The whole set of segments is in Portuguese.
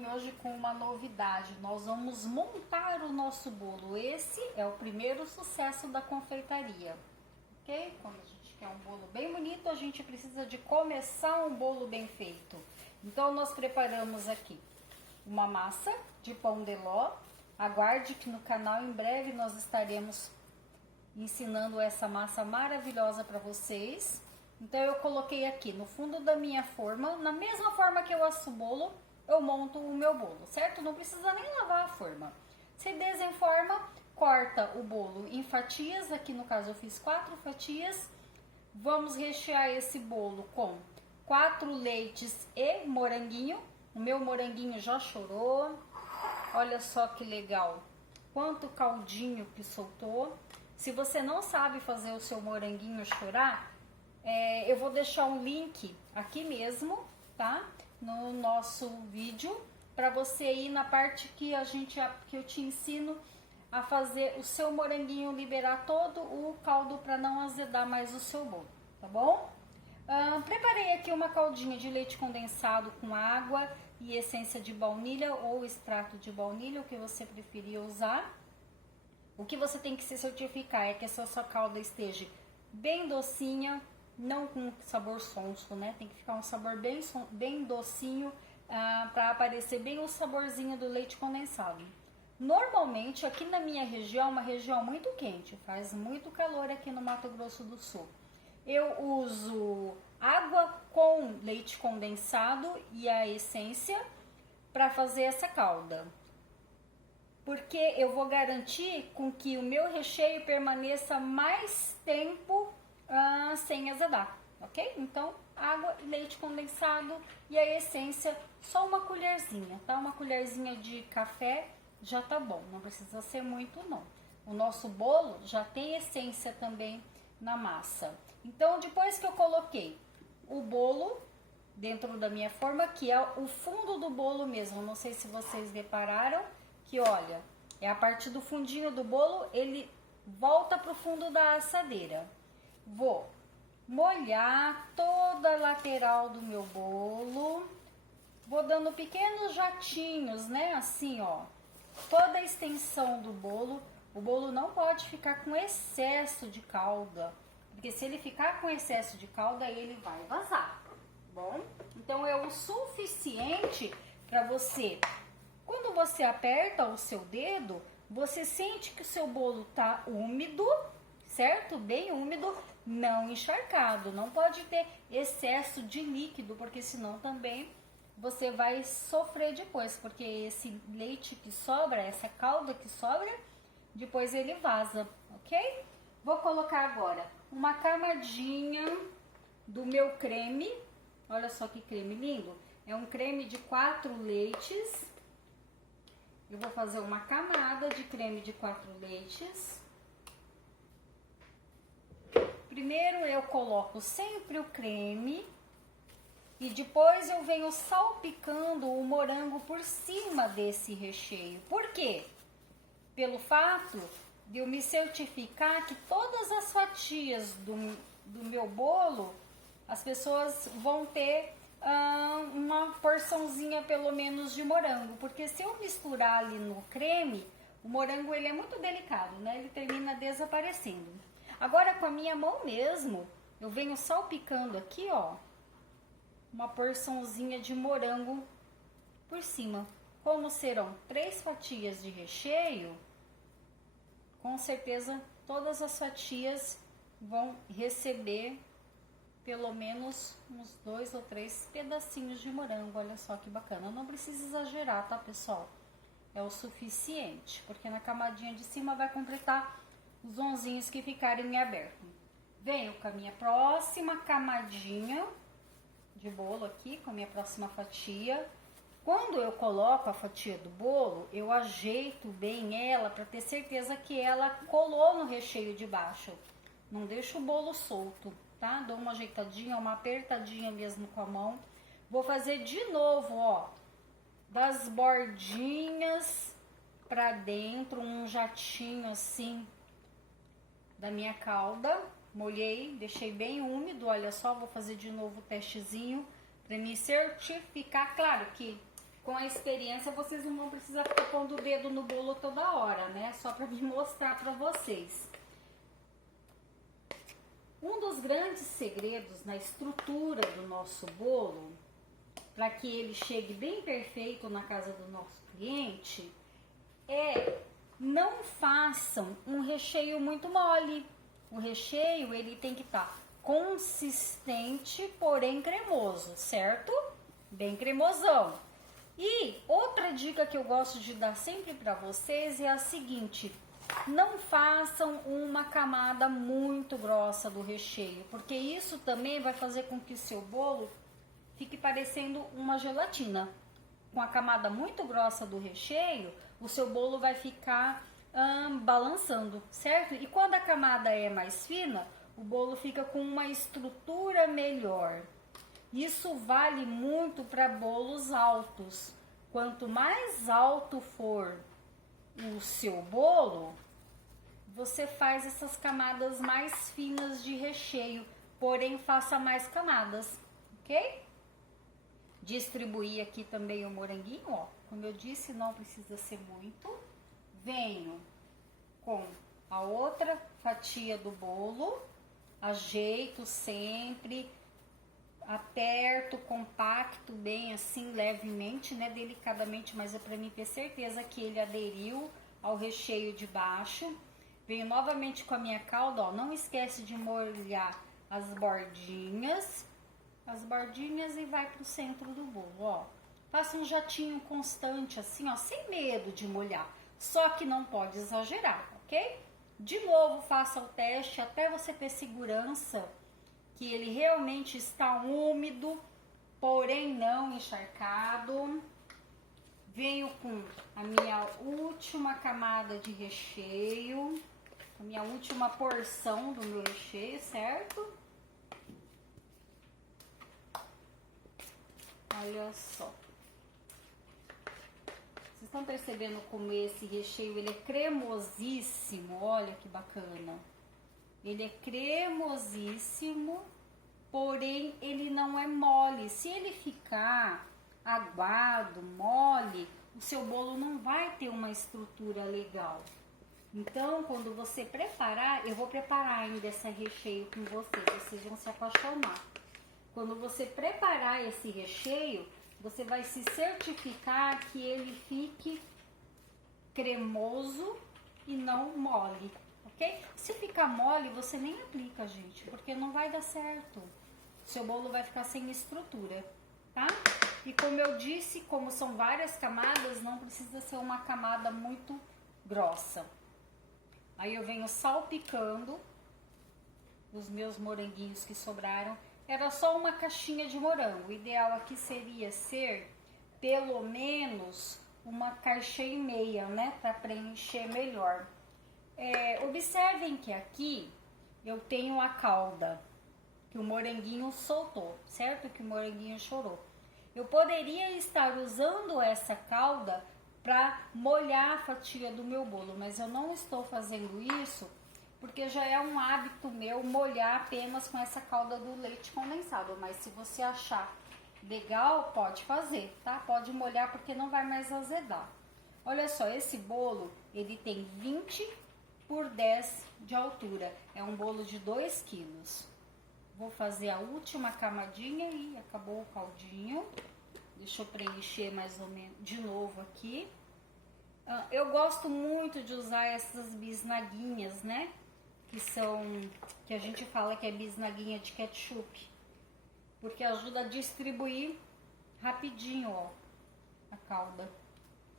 vir hoje com uma novidade. Nós vamos montar o nosso bolo. Esse é o primeiro sucesso da confeitaria, ok? Quando a gente quer um bolo bem bonito, a gente precisa de começar um bolo bem feito. Então, nós preparamos aqui uma massa de pão de ló. Aguarde que no canal em breve nós estaremos ensinando essa massa maravilhosa para vocês. Então eu coloquei aqui no fundo da minha forma, na mesma forma que eu asso o bolo, eu monto o meu bolo, certo? Não precisa nem lavar a forma. Você desenforma, corta o bolo em fatias, aqui no caso eu fiz 4 fatias. Vamos rechear esse bolo com 4 leites e moranguinho. O meu moranguinho já chorou. Olha só que legal, quanto caldinho que soltou. Se você não sabe fazer o seu moranguinho chorar, eu vou deixar um link aqui mesmo, tá? No nosso vídeo, para você ir na parte que eu te ensino a fazer o seu moranguinho liberar todo o caldo para não azedar mais o seu bolo, tá bom? Preparei aqui uma caldinha de leite condensado com água e essência de baunilha ou extrato de baunilha, o que você preferir usar. O que você tem que se certificar é que essa sua calda esteja bem docinha, não com sabor sonso, né? Tem que ficar um sabor bem docinho, para aparecer bem o saborzinho do leite condensado. Normalmente, aqui na minha região, uma região muito quente, faz muito calor aqui no Mato Grosso do Sul. Eu uso água com leite condensado e a essência para fazer essa calda. Porque eu vou garantir com que o meu recheio permaneça mais tempo sem azedar, ok? Então, água, leite condensado e a essência, só uma colherzinha, tá? Uma colherzinha de café já tá bom, não precisa ser muito não. O nosso bolo já tem essência também na massa. Então, depois que eu coloquei o bolo dentro da minha forma, que é o fundo do bolo mesmo, não sei se vocês repararam, que olha, é a partir do fundinho do bolo, ele volta pro fundo da assadeira. Vou molhar toda a lateral do meu bolo, vou dando pequenos jatinhos, né, assim, ó, toda a extensão do bolo. O bolo não pode ficar com excesso de calda, porque se ele ficar com excesso de calda, ele vai vazar, bom? Então, é o suficiente para você. Quando você aperta o seu dedo, você sente que o seu bolo tá úmido, certo? Bem úmido, não encharcado. Não pode ter excesso de líquido, porque senão também você vai sofrer depois, porque esse leite que sobra, essa calda que sobra, depois ele vaza, ok? Vou colocar agora uma camadinha do meu creme. Olha só que creme lindo. É um creme de 4 leites. Eu vou fazer uma camada de creme de 4 leites. Primeiro eu coloco sempre o creme e depois eu venho salpicando o morango por cima desse recheio. Por quê? Pelo fato de eu me certificar que todas as fatias do meu bolo, as pessoas vão ter uma porçãozinha pelo menos de morango, porque se eu misturar ali no creme, o morango ele é muito delicado, né? Ele termina desaparecendo. Agora com a minha mão mesmo, eu venho salpicando aqui, ó, uma porçãozinha de morango por cima. Como serão 3 fatias de recheio, com certeza todas as fatias vão receber pelo menos uns 2 ou 3 pedacinhos de morango. Olha só que bacana. Não precisa exagerar, tá, pessoal? É o suficiente, porque na camadinha de cima vai completar os onzinhos que ficarem em aberto. Venho com a minha próxima camadinha de bolo aqui, com a minha próxima fatia. Quando eu coloco a fatia do bolo, eu ajeito bem ela para ter certeza que ela colou no recheio de baixo. Não deixo o bolo solto, tá? Dou uma ajeitadinha, uma apertadinha mesmo com a mão. Vou fazer de novo, ó, das bordinhas pra dentro, um jatinho assim da minha calda. Molhei, deixei bem úmido, olha só, vou fazer de novo o testezinho pra me certificar. Claro que com a experiência vocês não vão precisar ficar pondo o dedo no bolo toda hora, né? Só para me mostrar para vocês. Um dos grandes segredos na estrutura do nosso bolo, para que ele chegue bem perfeito na casa do nosso cliente, não façam um recheio muito mole. O recheio ele tem que estar consistente, porém cremoso, certo? Bem cremosão. E outra dica que eu gosto de dar sempre para vocês é a seguinte: não façam uma camada muito grossa do recheio, porque isso também vai fazer com que o seu bolo fique parecendo uma gelatina. Com a camada muito grossa do recheio, o seu bolo vai ficar balançando, certo? E quando a camada é mais fina, o bolo fica com uma estrutura melhor. Isso vale muito para bolos altos. Quanto mais alto for o seu bolo, você faz essas camadas mais finas de recheio, porém faça mais camadas, ok? Distribuir aqui também o moranguinho, ó. Como eu disse, não precisa ser muito. Venho com a outra fatia do bolo, ajeito sempre, aperto, compacto, bem assim, levemente, né, delicadamente, mas é para mim ter certeza que ele aderiu ao recheio de baixo. Venho novamente com a minha calda, ó, não esquece de molhar as bordinhas e vai pro centro do bolo, ó. Faça um jatinho constante assim, ó, sem medo de molhar, só que não pode exagerar, ok? De novo, faça o teste até você ter segurança que ele realmente está úmido, porém não encharcado. Venho com a minha última camada de recheio, a minha última porção do meu recheio, certo? Olha só. Vocês estão percebendo como esse recheio ele é cremosíssimo? Olha que bacana. Ele é cremosíssimo, porém ele não é mole. Se ele ficar aguado, mole, o seu bolo não vai ter uma estrutura legal. Então, quando você preparar, eu vou preparar ainda esse recheio com vocês vão se apaixonar. Quando você preparar esse recheio, você vai se certificar que ele fique cremoso e não mole. Ok? Se ficar mole, você nem aplica, gente, porque não vai dar certo. Seu bolo vai ficar sem estrutura, tá? E como eu disse, como são várias camadas, não precisa ser uma camada muito grossa. Aí eu venho salpicando os meus moranguinhos que sobraram. Era só uma caixinha de morango. O ideal aqui seria ser pelo menos uma caixa e meia, né? Para preencher melhor. Observem que aqui eu tenho a calda que o moranguinho soltou, certo? Que o moranguinho chorou. Eu poderia estar usando essa calda para molhar a fatia do meu bolo, mas eu não estou fazendo isso porque já é um hábito meu molhar apenas com essa calda do leite condensado. Mas se você achar legal, pode fazer, tá? Pode molhar porque não vai mais azedar. Olha só, esse bolo, ele tem 20 por 10 de altura. É um bolo de 2 quilos. Vou fazer a última camadinha e acabou o caldinho. Deixa eu preencher mais ou menos de novo aqui. Eu gosto muito de usar essas bisnaguinhas, né? Que a gente fala que é bisnaguinha de ketchup. Porque ajuda a distribuir rapidinho, ó, a calda.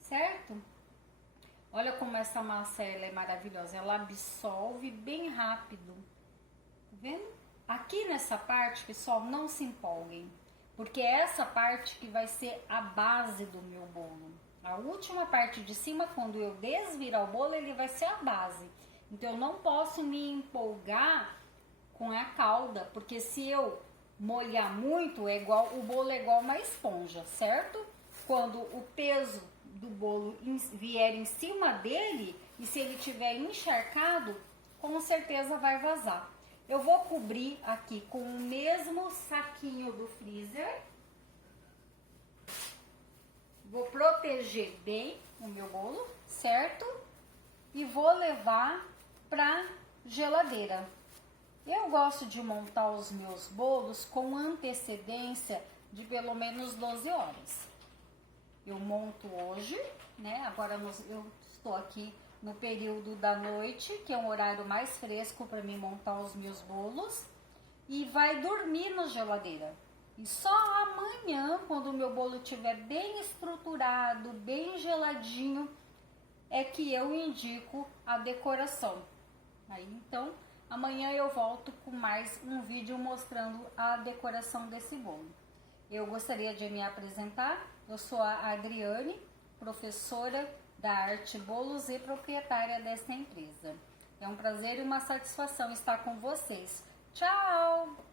Certo? Olha como essa massa ela é maravilhosa. Ela absorve bem rápido. Tá vendo? Aqui nessa parte, pessoal, não se empolguem. Porque é essa parte que vai ser a base do meu bolo. A última parte de cima, quando eu desvirar o bolo, ele vai ser a base. Então, eu não posso me empolgar com a calda, porque se eu molhar muito, o bolo é igual uma esponja, certo? Quando o peso do bolo vier em cima dele, e se ele tiver encharcado, com certeza vai vazar. Eu vou cobrir aqui com o mesmo saquinho do freezer. Vou proteger bem o meu bolo, certo? E vou levar para geladeira. Eu gosto de montar os meus bolos com antecedência de pelo menos 12 horas. Eu monto hoje, né? Agora eu estou aqui no período da noite, que é um horário mais fresco para mim montar os meus bolos. E vai dormir na geladeira. E só amanhã, quando o meu bolo estiver bem estruturado, bem geladinho, é que eu indico a decoração. Aí então, amanhã eu volto com mais um vídeo mostrando a decoração desse bolo. Eu gostaria de me apresentar. Eu sou a Adriane, professora da Arte Bolos e proprietária dessa empresa. É um prazer e uma satisfação estar com vocês. Tchau!